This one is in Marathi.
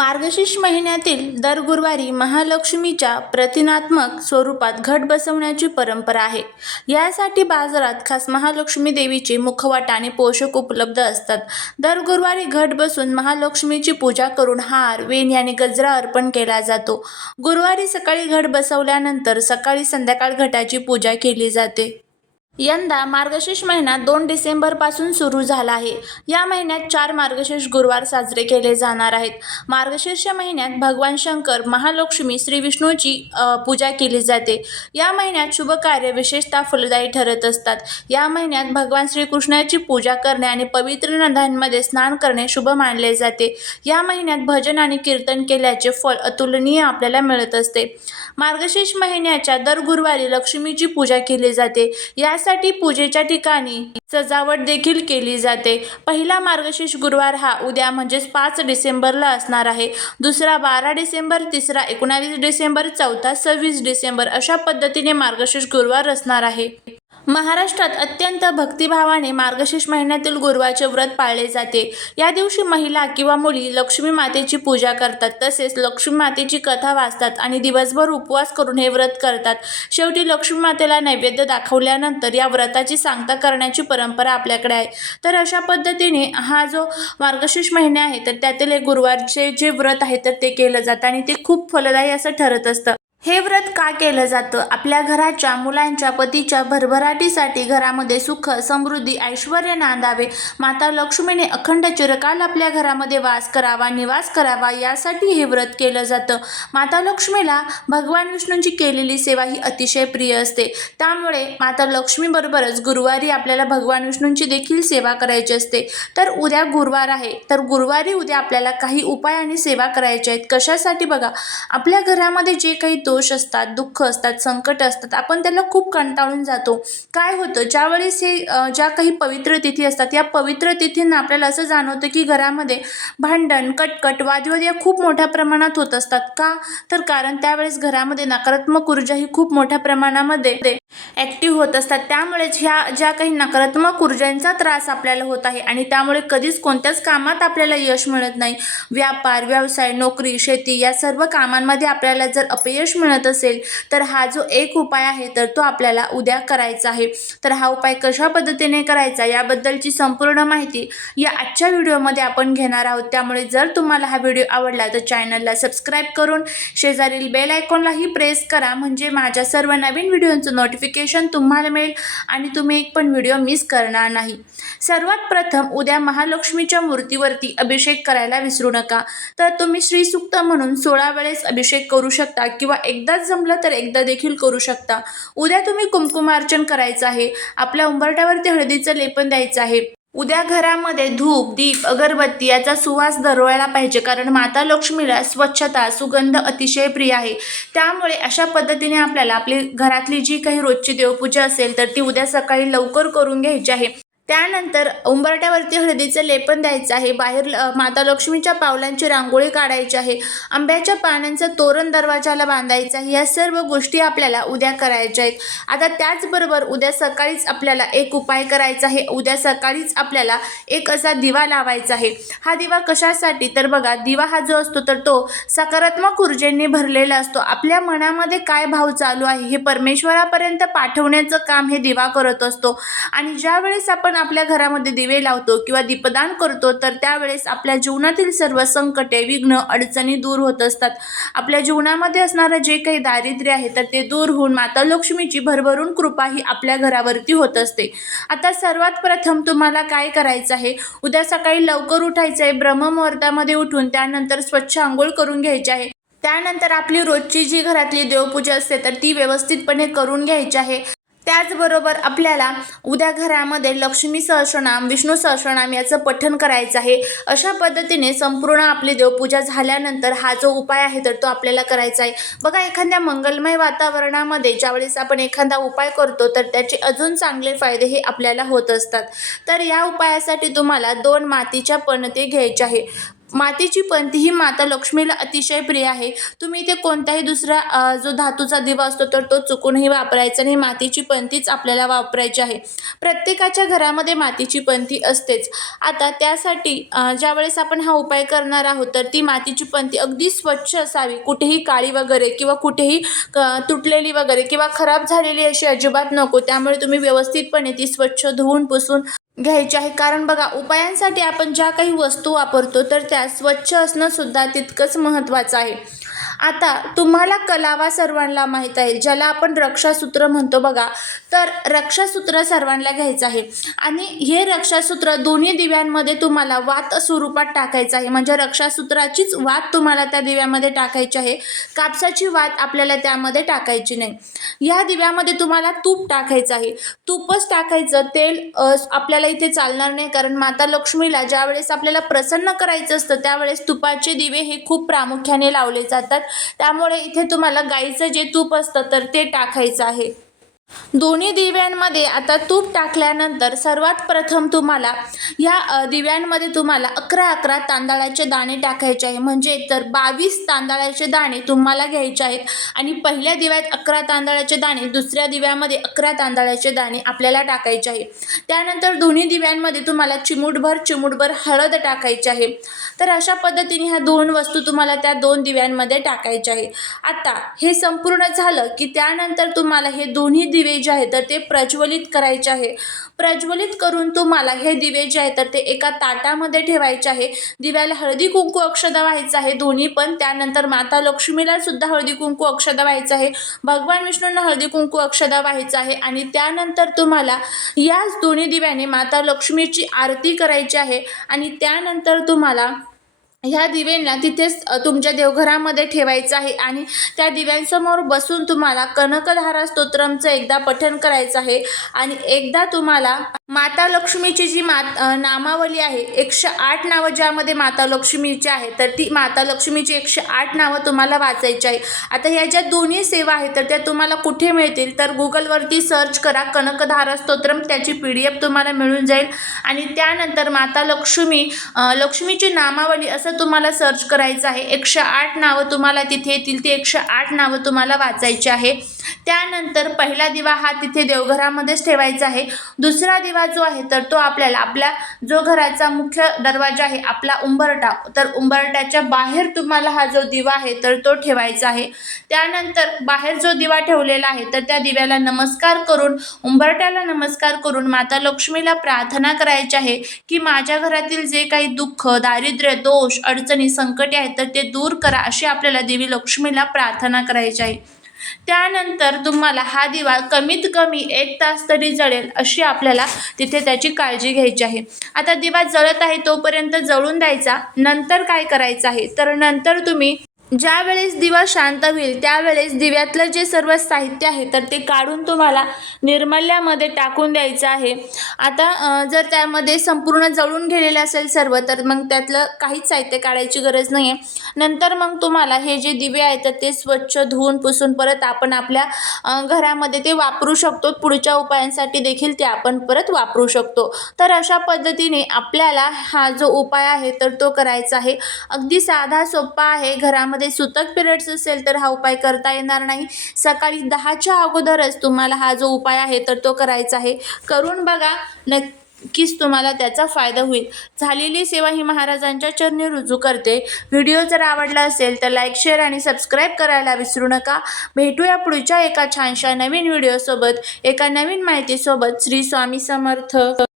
मार्गशीर्ष महिन्यातील दर गुरुवारी महालक्ष्मीच्या प्रतिनात्मक स्वरूपात घट बसवण्याची परंपरा आहे. यासाठी बाजारात खास महालक्ष्मी देवीचे मुखवाट आणि पोषक उपलब्ध असतात. दर गुरुवारी घट बसून महालक्ष्मीची पूजा करून हार वेणी आणि गजरा अर्पण केला जातो. गुरुवारी सकाळी घट बसवल्यानंतर सकाळी संध्याकाळ घटाची पूजा केली जाते. यंदा मार्गशीर्ष महिना दोन डिसेंबरपासून सुरू झाला आहे. या महिन्यात चार मार्गशीर्ष गुरुवार साजरे केले जाणार आहेत. मार्गशीर्ष महिन्यात भगवान शंकर महालक्ष्मी श्री विष्णूची पूजा केली जाते. या महिन्यात शुभ कार्य विशेषतः फलदायी ठरत असतात. या महिन्यात भगवान श्रीकृष्णाची पूजा करणे आणि पवित्र नद्यांमध्ये स्नान करणे शुभ मानले जाते. या महिन्यात भजन आणि कीर्तन केल्याचे फळ अतुलनीय आपल्याला मिळत असते. मार्गशीर्ष महिन्याच्या दर गुरुवारी लक्ष्मीची पूजा केली जाते. यासाठी पूजेच्या ठिकाणी सजावट देखील केली जाते. पहिला मार्गशीर्ष गुरुवार हा उद्या म्हणजेच पाच डिसेंबरला असणार आहे. दुसरा बारा डिसेंबर तिसरा एकोणावीस डिसेंबर चौथा सव्वीस डिसेंबर अशा पद्धतीने मार्गशीर्ष गुरुवार असणार आहे. महाराष्ट्रात अत्यंत भक्तिभावाने मार्गशीर्ष महिन्यातील गुरुवारचे व्रत पाळले जाते. या दिवशी महिला किंवा मुली लक्ष्मी मातेची पूजा करतात. तसेच लक्ष्मी मातेची कथा वाचतात आणि दिवसभर उपवास करून हे व्रत करतात. शेवटी लक्ष्मी मातेला नैवेद्य दाखवल्यानंतर या व्रताची सांगता करण्याची परंपरा आपल्याकडे आहे. तर अशा पद्धतीने हा जो मार्गशीर्ष महिना आहे तर त्यातील एक गुरुवारचे जे व्रत आहे तर ते केलं जातं आणि ते खूप फलदायी असं ठरत असतं. हे व्रत का केलं जातं? आपल्या घराच्या मुलांच्या पतीच्या भरभराटीसाठी घरामध्ये सुख समृद्धी ऐश्वर नांदावे. माता लक्ष्मीने अखंड चिरकाल आपल्या घरामध्ये वास करावा निवास करावा यासाठी हे व्रत केलं जातं. माता लक्ष्मीला भगवान विष्णूंची केलेली सेवा ही अतिशय प्रिय असते. त्यामुळे माता लक्ष्मीबरोबरच गुरुवारी आपल्याला भगवान विष्णूंची देखील सेवा करायची असते. तर उद्या गुरुवार आहे. तर गुरुवारी उद्या आपल्याला काही उपाय आणि सेवा करायच्या आहेत. कशासाठी बघा? आपल्या घरामध्ये जे काही दोष असतात दुःख असतात संकट असतात आपण त्याला खूप कंटाळून जातो. काय होतं ज्यावेळेस हे ज्या काही पवित्र तिथी असतात या पवित्र तिथींना आपल्याला असं जाणवतं की घरामध्ये भांडण कटकट वादविवाद या खूप मोठ्या प्रमाणात होत असतात. का? तर कारण त्यावेळेस घरामध्ये नकारात्मक ऊर्जा ही खूप मोठ्या प्रमाणामध्ये ॲक्टिव्ह होत असतात. त्यामुळेच ह्या ज्या काही नकारात्मक ऊर्जांचा त्रास आपल्याला होत आहे आणि त्यामुळे कधीच कोणत्याच कामात आपल्याला यश मिळत नाही. व्यापार व्यवसाय नोकरी शेती या सर्व कामांमध्ये आपल्याला जर अपयश मिळत असेल तर हा जो एक उपाय आहे तर तो आपल्याला उद्या करायचा आहे. तर हा उपाय कशा पद्धतीने करायचा याबद्दलची संपूर्ण माहिती या आजच्या व्हिडिओमध्ये आपण घेणार आहोत. त्यामुळे जर तुम्हाला हा व्हिडिओ आवडला तर चॅनलला सबस्क्राईब करून शेजारील बेल आयकॉनलाही प्रेस करा. म्हणजे माझ्या सर्व नवीन व्हिडिओचं नोटिफिकेशन तुम्हाला मिळेल आणि तुम्ही एक पण व्हिडिओ मिस करणार नाही. सर्वात प्रथम उद्या महालक्ष्मीच्या मूर्तीवरती अभिषेक करायला विसरू नका. तर तुम्ही श्रीसुक्त म्हणून सोळा वेळेस अभिषेक करू शकता किंवा एकदाच जमलं तर एकदा देखील करू शकता. उद्या तुम्ही कुमकुमार्चन करायचं आहे. आपल्या उंबरट्यावरती हळदीचं लेपन द्यायचं आहे. उद्या घरामध्ये धूप दीप अगरबत्ती याचा सुवास दरवळला पाहिजे कारण माता लक्ष्मीला स्वच्छता सुगंध अतिशय प्रिय आहे. त्यामुळे अशा पद्धतीने आपल्याला आपली घरातली जी काही रोजची देवपूजा असेल तर ती उद्या सकाळी लवकर करून घ्यायची आहे. त्यानंतर उंबरट्यावरती हळदीचं लेपन द्यायचं आहे. बाहेर ल- माता लक्ष्मीच्या पावलांची रांगोळी काढायची आहे. आंब्याच्या पानांचं तोरण दरवाजाला बांधायचं आहे. या सर्व गोष्टी आपल्याला उद्या करायच्या आहेत. आता त्याचबरोबर उद्या सकाळीच आपल्याला एक उपाय करायचा आहे. उद्या सकाळीच आपल्याला एक असा दिवा लावायचा आहे. हा दिवा कशासाठी? तर बघा दिवा हा जो असतो तर तो सकारात्मक ऊर्जेने भरलेला असतो. आपल्या मनामध्ये काय भाव चालू आहे हे परमेश्वरापर्यंत पाठवण्याचं काम हे दिवा करत असतो. आणि ज्यावेळेस आपण आपल्या घरामध्ये दिवे लावतो किंवा दीपदान करतो तर त्यावेळेस आपल्या जीवनातील सर्व संकटे विघ्न अडचणी दूर होत असतात. आपल्या जीवनामध्ये असणारं जे काही दारिद्र्य आहे तर ते दूर होऊन माता लक्ष्मीची भरभरून कृपा ही आपल्या घरावरती होत असते. आता सर्वात प्रथम तुम्हाला काय करायचं आहे? उद्या सकाळी लवकर उठायचं आहे. ब्रह्ममुहूर्तामध्ये उठून त्यानंतर स्वच्छ आंघोळ करून घ्यायची आहे. त्यानंतर आपली रोजची जी घरातली देवपूजा असते तर ती व्यवस्थितपणे करून घ्यायची आहे. त्याचबरोबर आपल्याला उद्या घरामध्ये लक्ष्मी सहस्रनाम विष्णू सहस्रनाम याचं पठण करायचं आहे. अशा पद्धतीने संपूर्ण आपली देवपूजा झाल्यानंतर हा जो उपाय आहे तर तो आपल्याला करायचा आहे. बघा एखाद्या मंगलमय वातावरणामध्ये ज्यावेळेस आपण एखादा उपाय करतो तर त्याचे अजून चांगले फायदे हे आपल्याला होत असतात. तर या उपायासाठी तुम्हाला दोन मातीच्या पणते घ्यायचे आहे. मातीची पणती ही माता लक्ष्मीला अतिशय प्रिय आहे. तुम्ही इथे कोणताही दुसरा जो धातूचा दिवा असतो तर तो चुकूनही वापरायचा आणि मातीची पणतीच आपल्याला वापरायची आहे. प्रत्येकाच्या घरामध्ये मातीची पंती असतेच. आता त्यासाठी ज्यावेळेस आपण हा उपाय करणार आहोत तर ती मातीची पणती अगदी स्वच्छ असावी. कुठेही काळी वगैरे किंवा कुठेही क तुटलेली वगैरे किंवा खराब झालेली अशी अजिबात नको. त्यामुळे तुम्ही व्यवस्थितपणे ती स्वच्छ धुवून पुसून घ्यायचे आहे. कारण बघा उपायांसाठी आपण ज्या काही वस्तू वापरतो तर त्या स्वच्छ असणं सुद्धा तितकंच महत्त्वाचं आहे. आता तुम्हाला कलावा सर्वांना माहीत आहे ज्याला आपण रक्षासूत्र म्हणतो बघा तर रक्षासूत्र सर्वांना घ्यायचं आहे. आणि हे रक्षासूत्र दोन्ही दिव्यांमध्ये तुम्हाला वात स्वरूपात टाकायचं आहे. म्हणजे रक्षासूत्राचीच वात तुम्हाला त्या दिव्यामध्ये टाकायची आहे. कापसाची वात आपल्याला त्यामध्ये टाकायची नाही. या दिव्यामध्ये तुम्हाला तूप टाकायचं आहे. तूपच टाकायचं तेल आपल्याला इथे चालणार नाही. कारण माता लक्ष्मीला ज्यावेळेस आपल्याला प्रसन्न करायचं असतं त्यावेळेस तुपाचे दिवे हे खूप प्रामुख्याने लावले जातात. त्यामुळे इथे तुम्हाला गाईचं जे तूप असतं तर ते टाकायचं आहे. दोन्ही दिव्यांमध्ये आता तूप टाकल्यानंतर सर्वात प्रथम तुम्हाला ह्या दिव्यांमध्ये तुम्हाला अकरा अकरा तांदळाचे दाणे टाकायचे आहे. म्हणजे तर बावीस तांदळाचे दाणे तुम्हाला घ्यायचे आहेत. आणि पहिल्या दिव्यात अकरा तांदळाचे दाणे दुसऱ्या दिव्यामध्ये अकरा तांदळाचे दाणे आपल्याला टाकायचे आहे. त्यानंतर दोन्ही दिव्यांमध्ये तुम्हाला चिमूटभर चिमूटभर हळद टाकायची आहे. तर अशा पद्धतीने ह्या दोन वस्तू तुम्हाला त्या दोन दिव्यांमध्ये टाकायच्या आहे. आता हे संपूर्ण झालं की त्यानंतर तुम्हाला हे दोन्ही दिवे जे आहेत तर ते प्रज्वलित करायचे आहे. प्रज्वलित करून तुम्हाला हे दिवे जे आहेत तर ते एका ताटामध्ये ठेवायचे आहे. दिव्याला हळदी कुंकू अक्षदा व्हायचं आहे दोन्ही पण. त्यानंतर माता लक्ष्मीला सुद्धा हळदी कुंकू अक्षदा व्हायचं आहे. भगवान विष्णूंना हळदी कुंकू अक्षदा व्हायचं आहे. आणि त्यानंतर तुम्हाला याच दोन्ही दिव्याने माता लक्ष्मीची आरती करायची आहे. आणि त्यानंतर तुम्हाला ह्या दिव्यांना तिथेच तुमच्या देवघरामध्ये ठेवायचं आहे आणि त्या दिव्यांसमोर बसून तुम्हाला कनकधारा स्तोत्रमचं एकदा पठण करायचं आहे. आणि एकदा तुम्हाला माता लक्ष्मीची जी मात नामावली आहे एकशे आठ नावं ज्यामध्ये माता लक्ष्मीची आहे तर ती माता लक्ष्मीची एकशे आठ नावं तुम्हाला वाचायची आहे. आता ह्या ज्या दोन्ही सेवा आहेत तर त्या तुम्हाला कुठे मिळतील? तर गुगलवरती सर्च करा कनकधारा स्तोत्रम त्याची पी डी एफ तुम्हाला मिळून जाईल. आणि त्यानंतर माता लक्ष्मी लक्ष्मीची नामावली असं तुम्हाला सर्च करायचं आहे. एकशे आठ नावं तुम्हाला तिथे येतील. ती एकशे आठ नावं तुम्हाला वाचायची आहे. त्यानंतर पहिला दिवा हा तिथे देवघरामध्येच ठेवायचा आहे. दुसरा दिवा जो आहे तर तो आपल्याला आपल्या जो घराचा मुख्य दरवाजा आहे आपला उंबरटा तर उंबरट्याच्या बाहेर तुम्हाला हा जो दिवा आहे तर तो ठेवायचा आहे. त्यानंतर बाहेर जो दिवा ठेवलेला आहे तर त्या दिव्याला नमस्कार करून उंबरट्याला नमस्कार करून माता लक्ष्मीला प्रार्थना करायची आहे की माझ्या घरातील जे काही दुःख दारिद्र्य दोष अडचणी संकटे आहेत तर ते दूर करा अशी आपल्याला देवी लक्ष्मीला प्रार्थना करायची आहे. त्यानंतर तुम्हाला हा दिवा कमीत कमी एक तास तरी जळेल अशी आपल्याला तिथे त्याची काळजी घ्यायची आहे. आता दिवा जळत आहे तोपर्यंत जळून द्यायचा. नंतर काय करायचं आहे? तर नंतर तुम्ही ज्या वेळेस दिवा शांत होईल त्यावेळेस दिव्यातलं जे सर्व साहित्य आहे तर ते काढून तुम्हाला निर्मल्यामध्ये टाकून द्यायचं आहे. आता जर त्यामध्ये संपूर्ण जळून गेलेलं असेल सर्व तर मग त्यातलं काहीच साहित्य काढायची गरज नाही आहे नंतर मग तुम्हाला हे जे दिवे आहेत तर ते स्वच्छ धुवून पुसून परत आपण आपल्या घरामध्ये ते वापरू शकतो. पुढच्या उपायांसाठी देखील ते आपण परत वापरू शकतो. तर अशा पद्धतीने आपल्याला हा जो उपाय आहे तर तो करायचा आहे. अगदी साधा सोपा आहे. घरामध्ये सुतक पिरियड्स असेल तर हा उपाय करता येणार नाही. सकाळी दहाच्या अगोदरच तुम्हाला हा जो उपाय आहे तर तो करायचा आहे. करून बघा नक्कीच तुम्हाला त्याचा फायदा होईल. झालेली सेवा ही महाराजांच्या चरणी रुजू करते. व्हिडिओ जर आवडला असेल तर लाईक शेअर आणि सबस्क्राईब करायला विसरू नका. भेटूया पुढच्या एका छानशा नवीन व्हिडिओसोबत. एका नवीन माहितीसोबत. श्री स्वामी समर्थ.